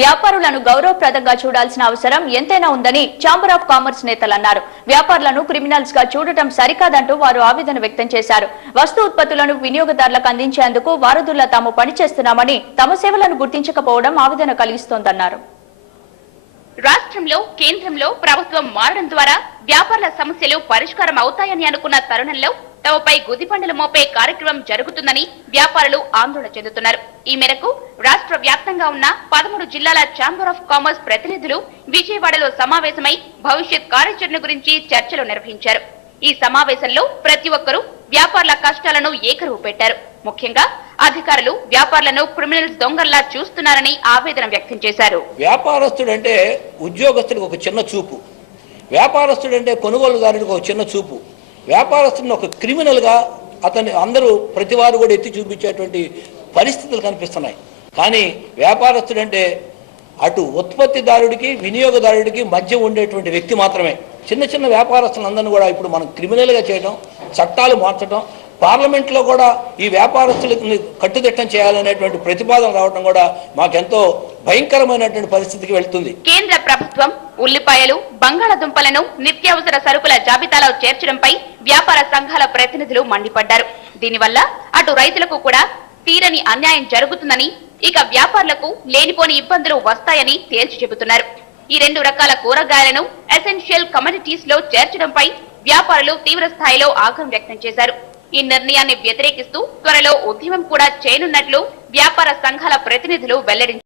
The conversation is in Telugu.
వ్యాపారులను గౌరవప్రదంగా చూడాల్సిన అవసరం ఎంతైనా ఉందని ఛాంబర్ ఆఫ్ కామర్స్ నేతలు అన్నారు వ్యాపారులను క్రిమినల్స్గా చూడటం సరికాదంటూ వారు ఆవేదన వ్యక్తం చేశారు. వస్తు ఉత్పత్తులను వినియోగదారులకు అందించేందుకు వారధుల్లా తాము పనిచేస్తున్నామని తమ సేవలను గుర్తించకపోవడం ఆవేదన కలిగిస్తోందన్నారు. రాష్ట్రంలో కేంద్రంలో ప్రభుత్వం మారడం ద్వారా వ్యాపారుల సమస్యలు పరిష్కారం అవుతాయని అనుకున్న తరుణంలో తమపై గుదిపండులు మోపే కార్యక్రమం జరుగుతుందని వ్యాపారులు ఆందోళన చెందుతున్నారు. ఈ మేరకు రాష్ట్ర వ్యాప్తంగా ఉన్న పదమూడు జిల్లాల ఛాంబర్ ఆఫ్ కామర్స్ ప్రతినిధులు విజయవాడలో సమావేశమై భవిష్యత్ కార్యాచరణ గురించి చర్చలు నిర్వహించారు. ఈ సమావేశంలో ప్రతి ఒక్కరూ వ్యాపారుల కష్టాలను ఏకరువు పెట్టారు. ముఖ్యంగా అధికారులు వ్యాపారులను క్రిమినల్స్ దొంగల్లా చూస్తున్నారని ఆవేదన వ్యక్తం చేశారు. వ్యాపారస్తుడు అంటే ఉద్యోగస్తుడికి ఒక చిన్న చూపు. వ్యాపారస్తుడు అంటే కొనుగోలుదారుడికి ఒక చిన్న చూపు. వ్యాపారస్తుడిని ఒక క్రిమినల్గా అతన్ని అందరూ ప్రతివారు కూడా ఎత్తి చూపించేటువంటి పరిస్థితులు కనిపిస్తున్నాయి. కానీ వ్యాపారస్తుడు అంటే అటు ఉత్పత్తిదారుడికి వినియోగదారుడికి మధ్య ఉండేటువంటి వ్యక్తి మాత్రమే. చిన్న చిన్న వ్యాపారస్తులందరినీ కూడా ఇప్పుడు మనం క్రిమినల్గా చేయడం చట్టాలు మార్చడం పార్లమెంట్లో కూడా ఈ వ్యాపారస్తులని కట్టుదిట్టం చేయాలనేటువంటి ప్రతిపాదన రావడం కూడా మాకెంతో భయంకరమైనటువంటి పరిస్థితికి వెళ్తుంది. కేంద్ర ప్రభుత్వం ఉల్లిపాయలు బంగాళదుంపలను నిత్యావసర సరుకుల జాబితాలో చేర్చడంపై వ్యాపార సంఘాల ప్రతినిధులు మండిపడ్డారు. దీనివల్ల అటు రైతులకు కూడా తీరని అన్యాయం జరుగుతుందని ఇక వ్యాపారులకు లేనిపోని ఇబ్బందులు వస్తాయని తేల్చి చెబుతున్నారు. ఈ రెండు రకాల కూరగాయలను ఎసెన్షియల్ కమోడిటీస్లో చేర్చడంపై వ్యాపారులు తీవ్ర స్థాయిలో ఆగ్రహం వ్యక్తం చేశారు. ఈ నిర్ణయాన్ని వ్యతిరేకిస్తూ త్వరలో ఉద్యమం కూడా చేయనున్నట్లు వ్యాపార సంఘాల ప్రతినిధులు వెల్లడించారు.